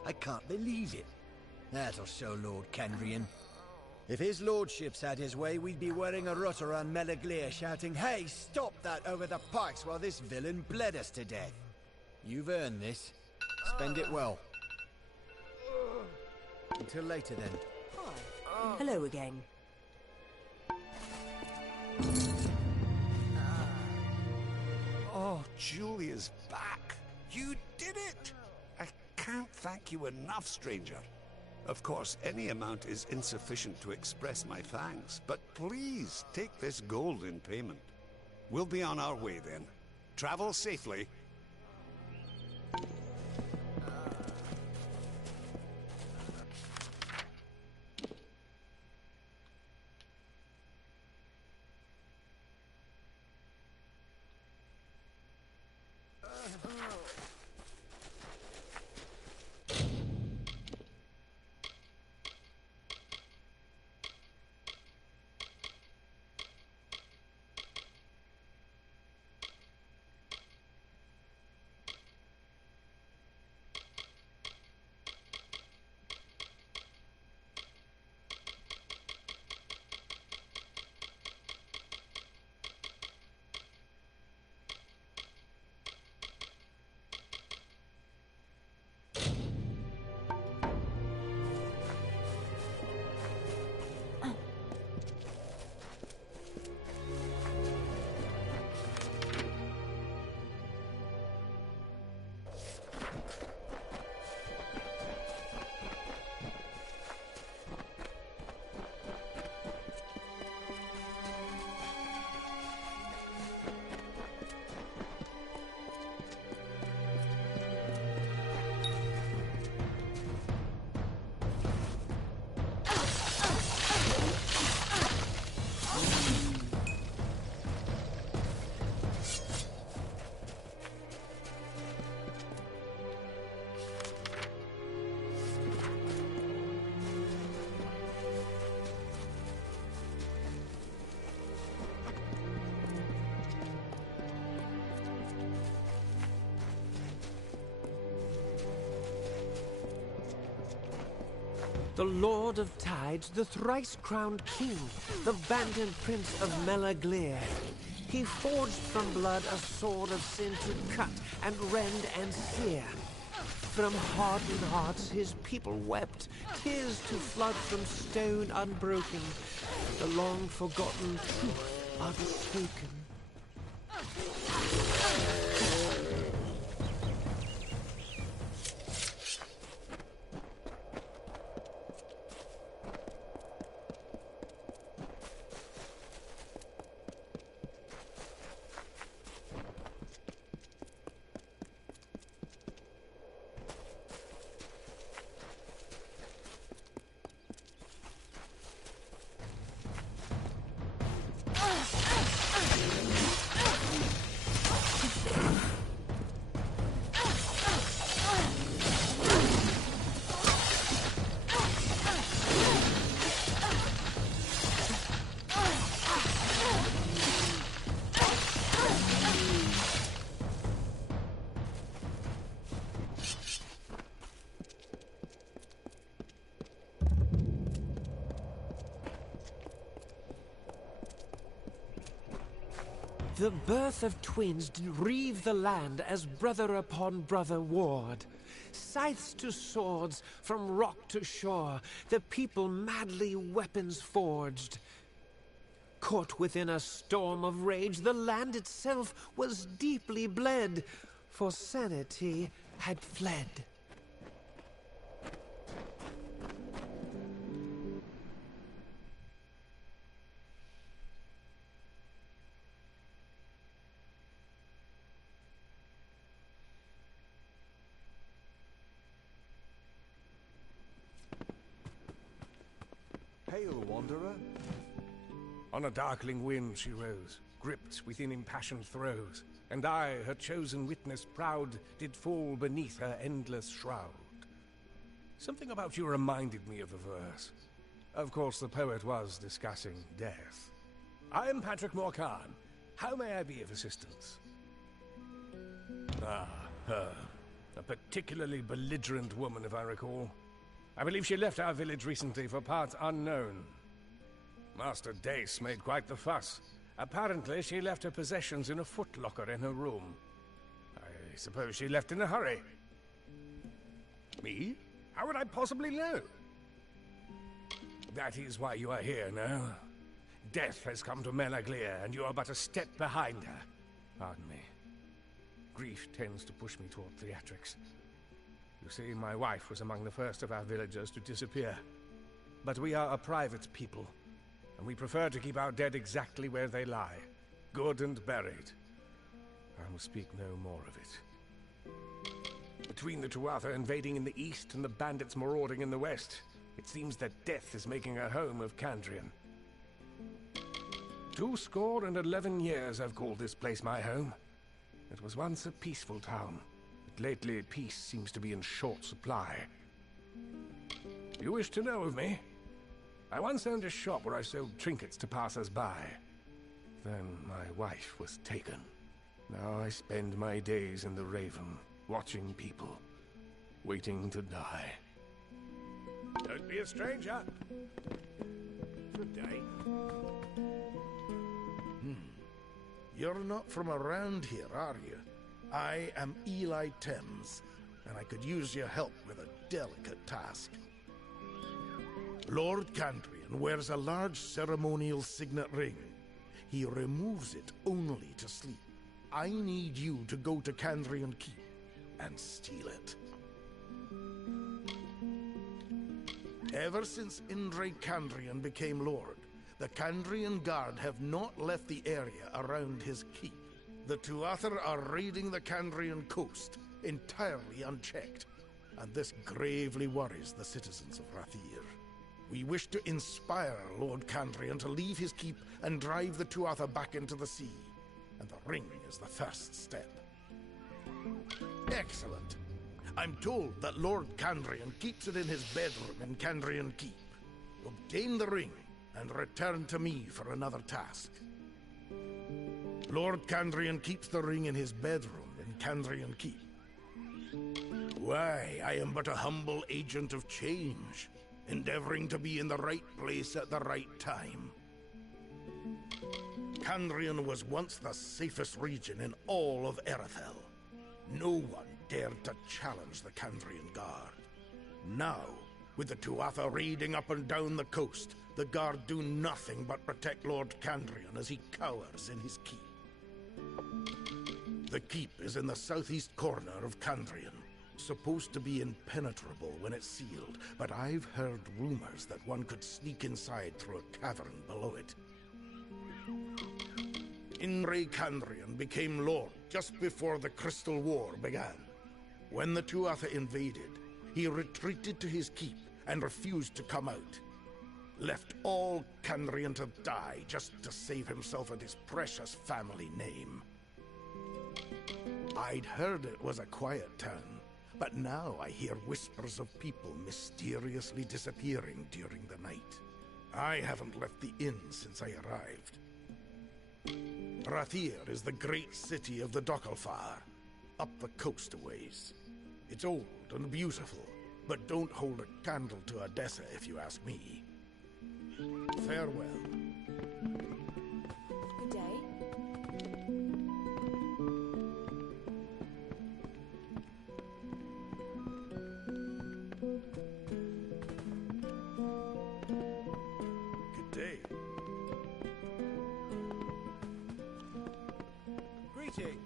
I can't believe it. That'll show Lord Kendrian. If his lordship's had his way, we'd be wearing a rut around Melaglir shouting, "Hey, stop that over the pikes while this villain bled us to death." You've earned this. Spend it well. Until later, then. Hello again. Oh, Julia's back. You did it! I can't thank you enough, stranger. Of course, any amount is insufficient to express my thanks, but please take this gold in payment. We'll be on our way then. Travel safely. The Lord of Tides, the thrice-crowned king, the banded prince of Melaglir. He forged from blood a sword of sin to cut and rend and sear. From hardened hearts his people wept, tears to flood from stone unbroken. The long-forgotten truth unspoken. The birth of twins did reave the land as brother upon brother warred. Scythes to swords, from rock to shore, the people madly weapons forged. Caught within a storm of rage, the land itself was deeply bled, for sanity had fled. Hail, wanderer. On a darkling wind she rose, gripped within impassioned throes, and I, her chosen witness proud, did fall beneath her endless shroud. Something about you reminded me of the verse. Of course, the poet was discussing death. I am Patrick Morcan. How may I be of assistance? Ah, her. A particularly belligerent woman, if I recall. I believe she left our village recently for parts unknown. Master Dace made quite the fuss. Apparently, she left her possessions in a footlocker in her room. I suppose she left in a hurry. Me? How would I possibly know? That is why you are here now. Death has come to Menaglir, and you are but a step behind her. Pardon me. Grief tends to push me toward theatrics. You see, my wife was among the first of our villagers to disappear. But we are a private people, and we prefer to keep our dead exactly where they lie, good and buried. I will speak no more of it. Between the Tuatha invading in the east and the bandits marauding in the west, it seems that death is making a home of Kandrian. 211 years I've called this place my home. It was once a peaceful town, but lately peace seems to be in short supply. You wish to know of me? I once owned a shop where I sold trinkets to passers-by. Then my wife was taken. Now I spend my days in the Raven, watching people, waiting to die. Don't be a stranger. Good day. You're not from around here, are you? I am Eli Thames, and I could use your help with a delicate task. Lord Kandrian wears a large ceremonial signet ring. He removes it only to sleep. I need you to go to Kandrian Keep and steal it. Ever since Indre Kandrian became Lord, the Kandrian Guard have not left the area around his keep. The Tuatha are raiding the Kandrian coast, entirely unchecked, and this gravely worries the citizens of Rathir. We wish to inspire Lord Kandrian to leave his keep and drive the Tuatha back into the sea, and the ring is the first step. Excellent. I'm told that Lord Kandrian keeps it in his bedroom in Kandrian Keep. Obtain the ring and return to me for another task. Lord Kandrian keeps the ring in his bedroom in Kandrian Keep. Why, I am but a humble agent of change, endeavoring to be in the right place at the right time. Kandrian was once the safest region in all of Erethel. No one dared to challenge the Kandrian Guard. Now, with the Tuatha raiding up and down the coast, the Guard do nothing but protect Lord Kandrian as he cowers in his keep. The keep is in the southeast corner of Kandrian, supposed to be impenetrable when it's sealed, but I've heard rumors that one could sneak inside through a cavern below it. Indre Kandrian became Lord just before the Crystal War began. When the Tuatha invaded, he retreated to his keep and refused to come out. Left all Kandrian to die just to save himself and his precious family name. I'd heard it was a quiet town, but now I hear whispers of people mysteriously disappearing during the night. I haven't left the inn since I arrived. Rathir is the great city of the Dokalfar, up the coast a ways. It's old and beautiful, but don't hold a candle to Odessa if you ask me. Farewell. Good day. Good day. Greetings.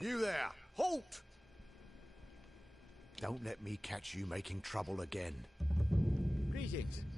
You there! Halt! Don't let me catch you making trouble again. Greetings.